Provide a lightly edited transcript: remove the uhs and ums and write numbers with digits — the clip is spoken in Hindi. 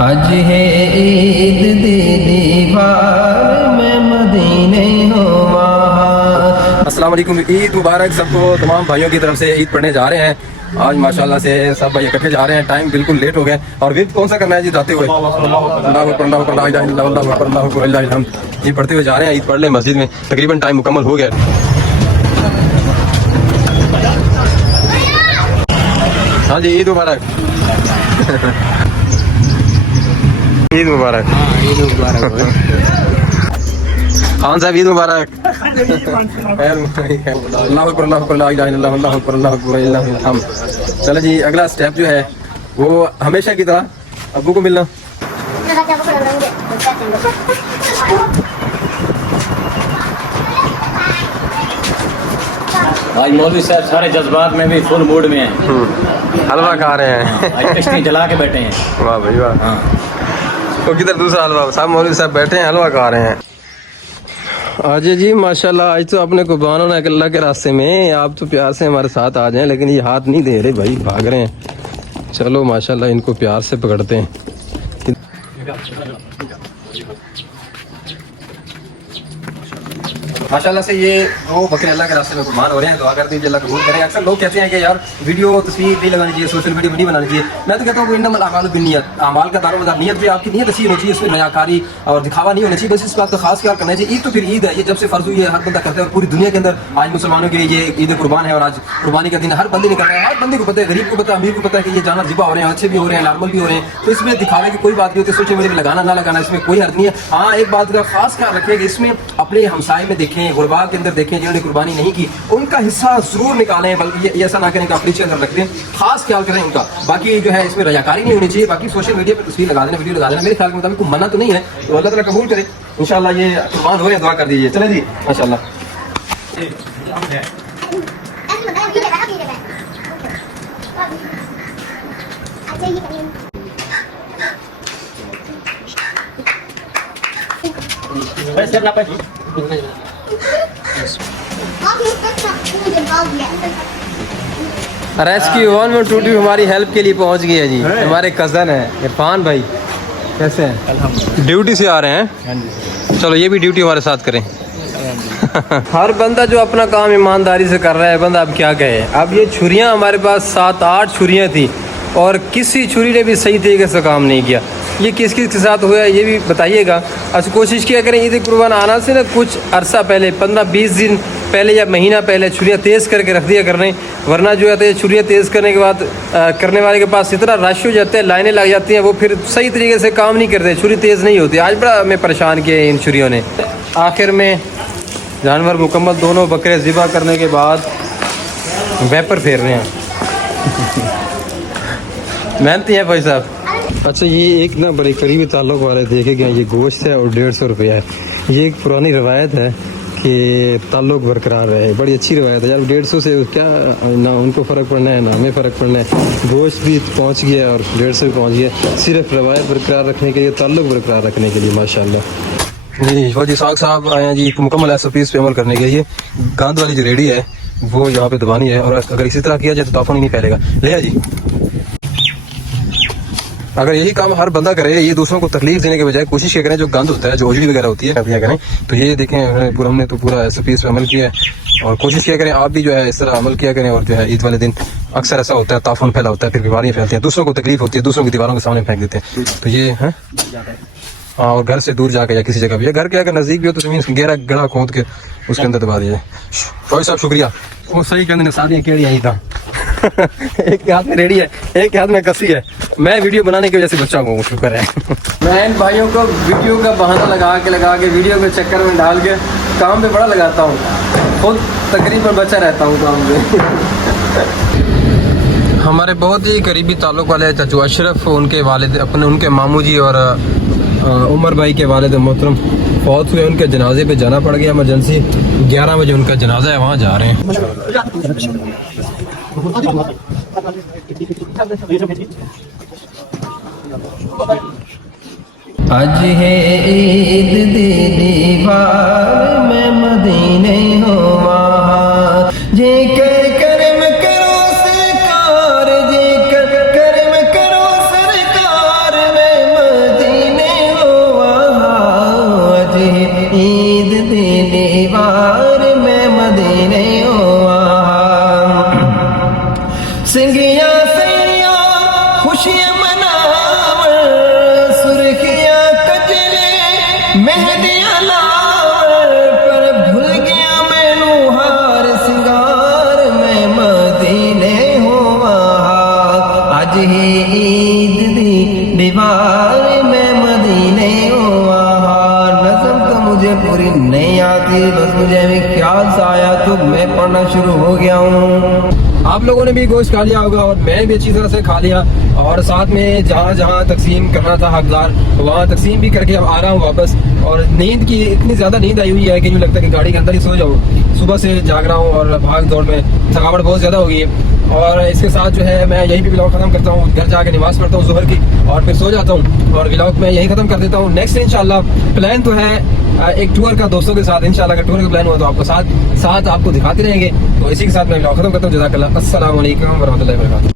आज है ईद दीवार में मदीने हो वहाँ। अस्सलाम वालेकुम, ईद मुबारक सबको। तमाम भाइयों की तरफ से ईद पढ़ने जा रहे हैं आज माशाल्लाह से। सब भाई इकट्ठे जा रहे हैं, टाइम बिल्कुल लेट हो गया। और विद कौन सा करना है जी जाते हुए? ये पढ़ते हुए जा रहे हैं। ईद पढ़ ले मस्जिद में, तकरीबन टाइम मुकम्मल हो गया। हाँ जी, ईद मुबारक। ईद मुबारक। ईद मुबारक खान साहब, ईद मुबारक। अल्लाह अकबर, अल्लाह अकबर, ला इलाहा इल्लल्लाह, अल्लाह अकबर, अल्लाह अकबर, लिल्लाहिल हम्द। चलो जी, अगला स्टेप जो है वो हमेशा की तरह अब्बू को मिलना। आज मौलवी साहब सारे जज्बात में भी फुल मूड में हैं। हलवा खा रहे हैं। आज कश्ती जला के बैठे हैं। वाह भाई वाह। हाँ, तो किधर दूसरा हलवा? साहब मौलवी साहब बैठे हैं, हलवा खा रहे हैं। आज जी माशाल्लाह, आज तो अपने कुर्बान होना अल्लाह के रास्ते में। आप तो प्यार से हमारे साथ आ जाएं, लेकिन ये हाथ नहीं दे रहे भाई, भाग रहे हैं। चलो माशाल्लाह, इनको प्यार से पकड़ते हैं। माशाल्लाह से ये वो बकरे अल्लाह के रास्ते में कुर्बान हो रहे हैं। दुआ करते हैं अल्लाह कबूल करे। अक्सर लोग कहते हैं कि यार वीडियो तस्वीर नहीं लगानी चाहिए, सोशल मीडिया नहीं बनानी चाहिए। मैं तो कहता हूँ इन्नमल अमालु बिन्नियत, अमाल का दारोमदार नियत पे आपकी नियत अच्छी होनी चाहिए, इसमें रयाकारी और दिखावा नहीं होना चाहिए। बस इस बात का खास ख्याल करना चाहिए। ईद तो फिर ईद है, ये जब से फर्ज हुई है हर बंदा करता है। और पूरी दुनिया के अंदर आज मुसलमानों के लिए ये ईद कुर्बान है और आज कुर्बानी का दिन हर बंदे ने कर रहा है। हर बंदे को पता है, गरीब को पता है, अमीर को पता है कि ये जानवर जिबा हो रहे हैं, अच्छे भी हो रहे हैं, नॉर्मल भी हो रहे हैं। तो इसमें दिखावे की कोई बात नहीं होती। सोशल मीडिया में लगाना ना लगाना इसमें कोई हर्ज नहीं है। हाँ, एक बात का खास ख्याल रखिए कि इसमें अपने हमसाए में देखें, गुरबा के अंदर देखें जिन्होंने कुर्बानी नहीं की, उनका हिस्सा जरूर निकालें। बल्कि ये ऐसा ना करें कि अपने अंदर रख दें, खास ख्याल करें उनका। बाकी जो है इसमें रजाकारी नहीं होनी चाहिए। बाकी सोशल मीडिया पर तस्वीर लगा देना, वीडियो लगा देना, मेरे ख्याल के मुताबिक कोई मना तो नहीं है। तो अल्लाह ताला कबूल करे इंशाल्लाह। ये कुर्बान हो रहे हैं, दुआ कर दीजिए। चले जी माशाल्लाह। रेस्क्यू 112 हमारी हेल्प के लिए पहुंच गई है जी। हमारे कज़न है इरफान भाई, कैसे हैं? ड्यूटी से आ रहे हैं। चलो ये भी ड्यूटी हमारे साथ करें। हर बंदा जो अपना काम ईमानदारी से कर रहा है, बंदा अब क्या कहे। अब ये छुरियां हमारे पास 7-8 छुरियां थी और किसी छुरी ने भी सही तरीके से काम नहीं किया। ये किस किस के साथ हुआ है ये भी बताइएगा। अच्छा, कोशिश किया करें ईद कुर्बान आना से ना कुछ अरसा पहले, 15-20 दिन पहले या महीना पहले छुरियाँ तेज़ करके रख दिया करने। वरना जो है तो ये छुरियाँ तेज़ करने के बाद करने वाले के पास इतना रश हो जाता है, लाइनें लग जाती हैं, वो फिर सही तरीके से काम नहीं करते, छुरी तेज़ नहीं होती। आज बड़ा हमें परेशान किया इन छुरियों ने। आखिर में जानवर मुकम्मल दोनों बकरे ज़िबा करने के बाद वेपर फेर रहे हैं। मेहनती है भाई साहब। अच्छा, ये एक ना बड़े करीबी ताल्लुक़ वाले देखे गए, ये गोश्त है और 150 रुपया है। ये एक पुरानी रवायत है कि ताल्लुक़ बरकरार रहे, बड़ी अच्छी रवायत है यार। 150 से क्या ना उनको फ़र्क पड़ना है ना हमें फ़र्क पड़ना है। गोश्त भी पहुंच गया और 150 भी पहुंच गया, सिर्फ रवायत बरकरार रखने के लिए, ताल्लुक़ बरकरार रखने के लिए। माशाल्लाह जी। फौजी साहब आए हैं जी मुकम्मल SOPs पे अमल करने के लिए। गांध वाली जो रेडी है वो यहाँ पे दबानी है और अगर इसी तरह किया जाए तो ताफन ही नहीं फैलेगा। ले जी, अगर यही काम हर बंदा करे, ये दूसरों को तकलीफ देने के बजाय कोशिश ये करें, जो गंद होता है, जो ओजली वगैरह होती है, किया करें। तो ये देखें हमने तो पूरा SOPs पे अमल किया है और कोशिश किया करें आप भी जो है इस तरह अमल किया करें। और जो है ईद वाले दिन अक्सर ऐसा होता है, ताफन फैला होता है, फिर बीमारियाँ फैलती हैं, दूसरों को तकलीफ होती है, दूसरों की दीवारों के सामने फेंक देते हैं। तो ये है हाँ, और घर से दूर जाकर या किसी जगह भी, या घर के अगर नज़दीक भी हो तो ज़मीन गहरा गड़ा खोद के उसके अंदर दबा दिए। फौजी साहब शुक्रिया। वो सही कहने सारी केड़ी आई था। एक के हाथ में रेडी है, एक के हाथ में कसी है। मैं वीडियो बनाने की वजह से बच्चा को शुक्र है। मैं इन भाइयों को वीडियो का बहाना लगा के वीडियो के चक्कर में डाल के काम पे बड़ा लगाता हूँ, खुद तकरीबन बचा रहता हूँ काम पे। हमारे बहुत ही करीबी ताल्लुक़ वाले चाचू अशरफ, उनके वालिद उनके मामू जी और उमर भाई के वालिद मोहतरम फौत हुए। उनके जनाजे पे जाना पड़ गया इमरजेंसी। 11 बजे उनका जनाजा है, वहाँ जा रहे हैं। आज है ईद दीवार में मदीने हो वहाँ। जे कर कर्म करो सरकार, जे कर कर्म करो सरकार में मेहंदियां लाल पर भूल गया मैनू हार सिंगार मैं मदीने होवा अज ही ईद दी दीवार मैं मदीने होवा नज़म तो मुझे पूरी नहीं आती बस मुझे भी ख्याल सा आया तो मैं पढ़ना शुरू हो गया हूँ। आप लोगों ने भी गोश्त खा लिया होगा और मैं भी अच्छी तरह से खा लिया और साथ में जहाँ जहाँ तकसीम करना था हकदार वहाँ तकसीम भी करके अब आ रहा हूँ वापस। और नींद की इतनी ज़्यादा नींद आई हुई है कि यूँ लगता है कि गाड़ी के अंदर ही सो जाऊँ। सुबह से जाग रहा हूँ और भाग दौड़ में थकावट बहुत ज़्यादा हो गई है। और इसके साथ जो है मैं यहीं पे व्लॉग ख़त्म करता हूँ, घर जाके नमाज़ पढ़ता हूँ ज़ोहर की और फिर सो जाता हूँ और व्लॉग में यहीं ख़त्म कर देता हूँ। नेक्स्ट इंशाल्लाह प्लान तो है एक टूर का दोस्तों के साथ। इंशाल्लाह अगर टूर का प्लान हुआ तो आपको साथ आपको दिखाते रहेंगे। तो इसी के साथ मैं व्लॉग ख़त्म करता हूँ। जज़ाकल्लाह। अस्सलाम वालेकुम वरहमतुल्लाहि वबरकातुहू।